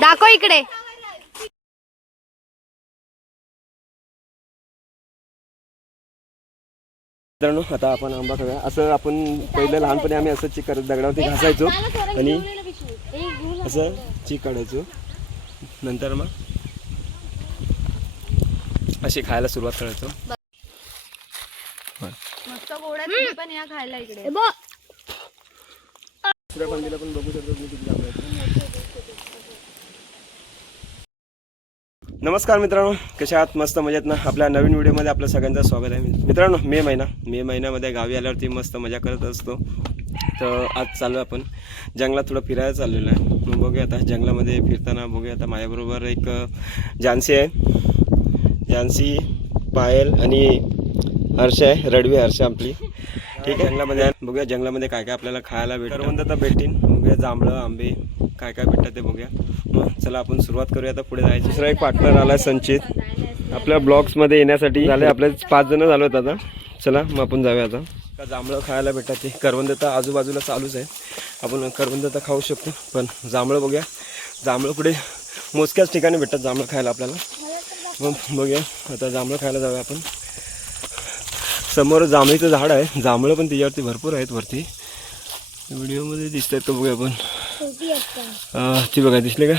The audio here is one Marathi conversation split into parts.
दाखव इकडे. मित्रांनो आता आपण आंबा खाऊया. असं आपण पहिलं लहानपणी आम्ही असं चिक करत दगडावरती घासायचो आणि असं चिक काढायचो. नंतर मग अशी खायला सुरुवात करायचो. मस्त गोड आहे पण या खायला इकडे. दुसऱ्या फांदीला पण बघू शकतो मी किती जांभळं आहेत. नमस्कार मित्रांनो, कशा आहात? मस्त मजेत ना? आपल्या नवीन व्हिडिओमध्ये आपलं सगळ्यांचं स्वागत आहे. मित्रांनो मे महिन्यामध्ये गावी आल्यावरती मस्त मजा करत असतो. तर आज चालू आपण जंगलात थोडं फिरायला चाललेलं आहे. मग बघूया आता जंगलामध्ये फिरताना बघूया. आता माझ्याबरोबर एक जानसी आहे, जानसी, पायल आणि हर्ष आहे, रडवी हर्ष आपली. ठीक आहे, जंगलामध्ये आहे. बघूया जंगलामध्ये काय काय आपल्याला खायला भेटतं. करवंद तर भेटतील. बघूया जांभळं आंबे काय काय भेटतात ते बघूया. मग चला आपण सुरुवात करूया आता पुढे जायची. दुसरा एक पार्टनर आला संचित आपल्या ब्लॉग्समध्ये येण्यासाठी. झाले आपले 5 जण झालो होत आता. चला मग आपण जाऊया आता. जांभळं खायला भेटतात ते. करवंद तर आजूबाजूला चालूच आहे. आपण करवंद तर खाऊ शकतो, पण जांभळं बघूया. जांभळं कुठे मोजक्याच ठिकाणी भेटतात जांभळं खायला आपल्याला. मग बघूया आता जांभळं खायला जाऊया आपण. समोर जांभळीचं झाड आहे, जांभळं पण त्याच्यावरती भरपूर आहेत. वरती व्हिडिओमध्ये दिसत आहेत का बघूया आपण. ती बघा दिसले का?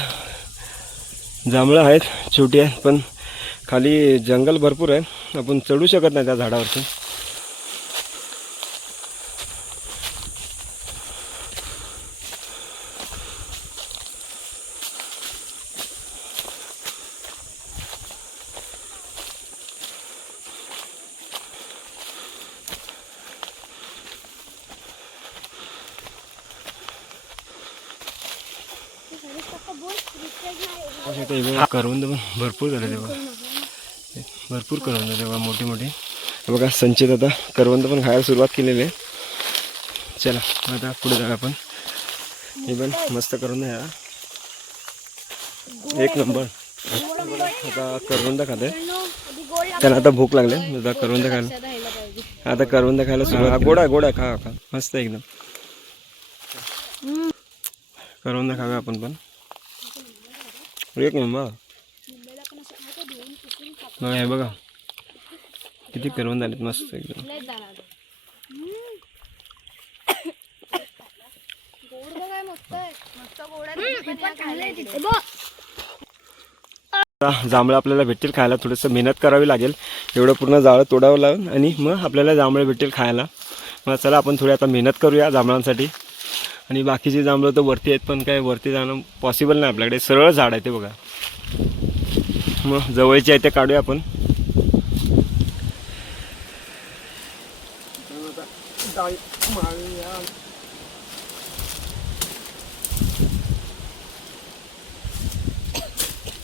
जांभळं आहेत, छोटी आहेत, पण खाली जंगल भरपूर आहे. आपण चढू शकत नाही त्या झाडावरती. करवंद पण भरपूर झाले तेव्हा, भरपूर करवंद तेव्हा मोठी मोठी. बघा संचित आता करवंद पण खायला सुरुवात केलेली आहे. चला आता पुढे जाऊया आपण. हे पण मस्त करवंद आहे, एक नंबर. आता करवंद खाते, त्यांना आता भूक लागले. आता करवंद खायला, आता करवंद खायला सुरुवात. गोड आहे, खा खा, मस्त एकदम. करवंद खाऊया आपण पण, एक नंबर. हे बघा किती करवंद आलेत, मस्त एकदम. जांभळं आपल्याला भेटतील खायला. थोडंसं मेहनत करावी लागेल. एवढं पूर्ण जाळं तोडावं लागेल आणि मग आपल्याला जांभळं भेटतील खायला. मग चला आपण थोडी आता मेहनत करूया जांभळांसाठी. आणि बाकीचे जांभळं तर वरती आहेत, पण काय वरती जाणं पॉसिबल नाही आपल्याकडे. सरळ झाड आहे ते बघा. मग जवळचे आहे ते काढूया आपण.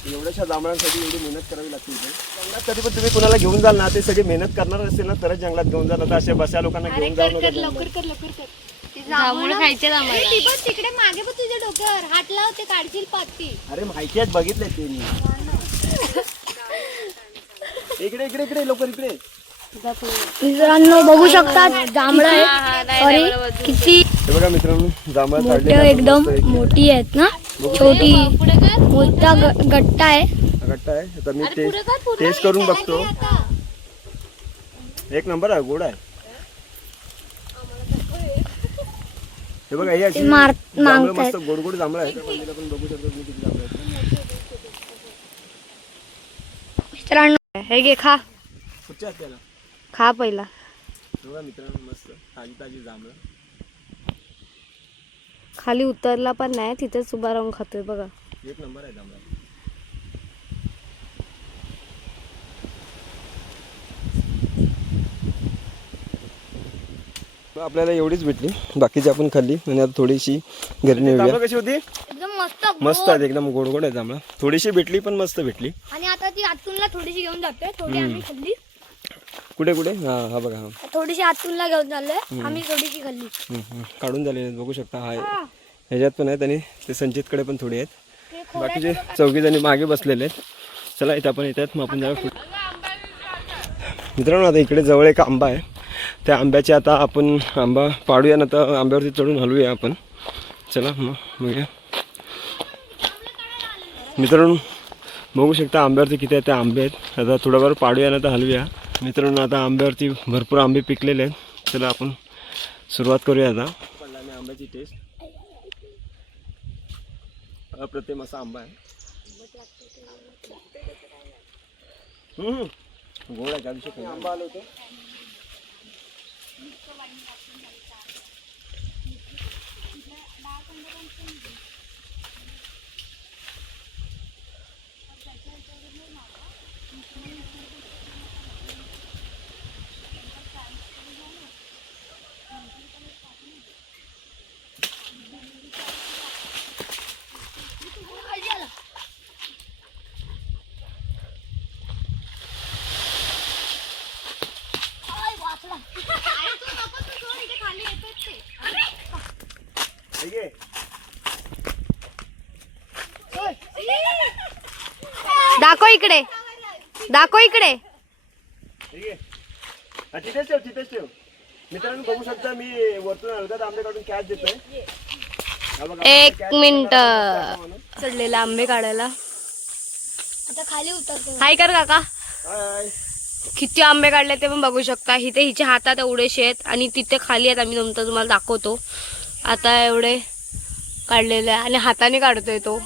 एवढ्याशा जांभळांसाठी एवढी मेहनत करावी लागते. जंगलात कधी पण तुम्ही कुणाला घेऊन जाल ना, ते सगळे मेहनत करणार असेल ना तरच जंगलात घेऊन जातात. अशा बस्या लोकांना घेऊन जाऊ नका. जांभूळ खायचे तिकडे मागे पण तुझ्या डोक्यावर हात लावते, काढशील पाती. अरे माहिती आहेत, बघितले ते मी. इकडे इकडे इकडे लवकर इकडे. मित्रांनो बघू शकता जांभळं आहेत. अरे किती बघा मित्रांनो, जांभळं मोठे एकदम मोठी आहेत ना. छोटी मोठा गट्टा आहे. गट्टा आहे. आता मी टेस्ट करून बघतो. एक नंबर आहे, गोड आहे. हे बघा हे मस्त गोड गोड जांभळं आहे. पण बघू शकतो मी किती जांभळं आहेत. मित्रांनो हे घे, खा कुठच्या त्याला खा पहिला. बघा मित्रांनो, मस्त ताजी ताजी जांभळं. खाली उतरला पण नाही, तिथेच उभा राहून खातोय बघा. एक नंबर आहे जांभळं. आपल्याला एवढीच भेटली, बाकीची आपण खाल्ली. आणि आता थोडीशी घरी नेऊया. कशी होती? एकदम मस्त मस्त आहे, एकदम गोड गोड आहे जांभळं. थोडीशी भेटली पण मस्त भेटली. आणि आता ती आतूनला थोडीशी घेऊन जातोय. थोडी आम्ही खाल्ली. कुठे कुठे? हा बघा, हा थोडीशी आतूनला घेऊन चाललोय आम्ही. थोडीशी खाल्ली. काढून झाले बघू शकता. हा ह्याच्यात पण आहेत आणि ते संचितकडे पण थोडी आहेत. बाकीचे 4 जणी मागे बसलेले आहेत. चला इथं आपण येतात, मग आपण जाऊया. मित्रांनो आता इकडे जवळ एक आंबा आहे. त्या आंब्याचे आता आपण आंबा पाडूया ना, तर आंब्यावरती चढून हलवूया आपण. चला मग बघूया. मित्रांनो बघू शकता आंब्यावरती किती आहे ते आंबे आहेत. आता थोडाफार पाडूया ना तर हलवूया. मित्रांनो आता आंब्यावरती भरपूर आंबे पिकलेले आहेत. चला आपण सुरुवात करूया आता. आंब्याची टेस्ट अप्रतिम असा आंबा आहे. गोड आहे. त्या दिवशी आंबा आलो होतो. दाखव इकडे, दाखव इकडे. तिथेच ठेव, तिथेच ठेव. मित्रांनो बघू शकता मी वरतून अलगद आंबे काढून कॅच देतोय. 1 मिनिट. चढलेला आंबे काढायला. आता खाली उतरतो. हाय कर काका. हाय. किती आंबे काढले ते पण बघू शकता. इथे हिच्या हातात एवढेशे आहेत आणि तिथे खाली आहेत. आम्ही नंतर तुम्हाला दाखवतो. आता एवढे काढलेले आहे आणि हाताने काढतोय तो.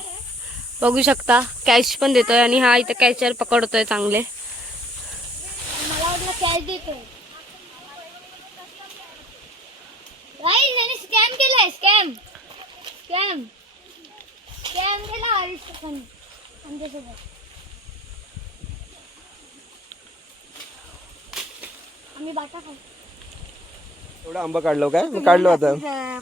बघू शकता कॅच पण देतोय आणि हा इथे कॅचर पकडतोय चांगले. मला वाटलं कॅश देतोय. गाईस याने स्कॅम केलाय. स्कॅम स्कॅम स्कॅम केला हरीश आमच्यासोबत. आम्ही बाटा खाऊ. एवढा आंबा काढलो काय? मी काढलो आता.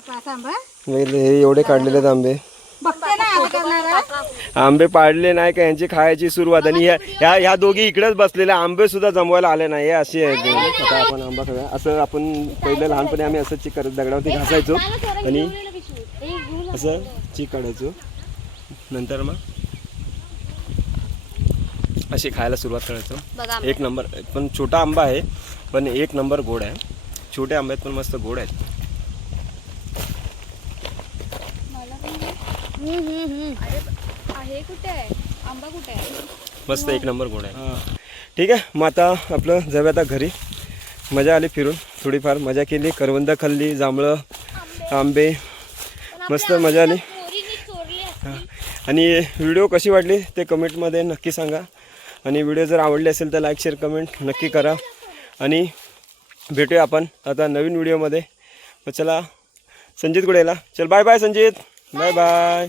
5 आंबा हे एवढे काढलेले आहेत आंबे. बघते ना आता करणार. आंबे पाडले नाही का यांची खायची सुरुवात. आणि ह्या दोघी इकडेच बसलेल्या. आंबे सुद्धा जमवायला आले नाही. अशी आहे. आता आपण आंबा खाऊया. असं आपण पहिलं लहानपणी आम्ही असं चिक करत दगडावरती घासायचो आणि असं चिक काढायचो. नंतर मग अशी खायला सुरुवात करायचो. 1 नंबर. पण छोटा आंबा आहे पण 1 नंबर गोड आहे. छोटे आंबे आहेत पण मस्त गोड आहेत. हे कुठे आहे आंबा? कुठे आहे? मस्त 1 नंबर गोड आहे. ठीक आहे मग आता आपलं जाऊया आता घरी. मजा आली फिरून. थोडीफार मजा केली. करवंद खाल्ली, जांभळं, आंबे, मस्त मजा आली. आणि व्हिडिओ कशी वाटली ते कमेंटमध्ये नक्की सांगा. आणि व्हिडिओ जर आवडले असेल तर लाईक शेअर कमेंट नक्की करा. आणि भेटूया आपण आता नवीन व्हिडिओमध्ये. मग चला संजित कुठे गेला? चल bye bye Sanjit. Bye bye.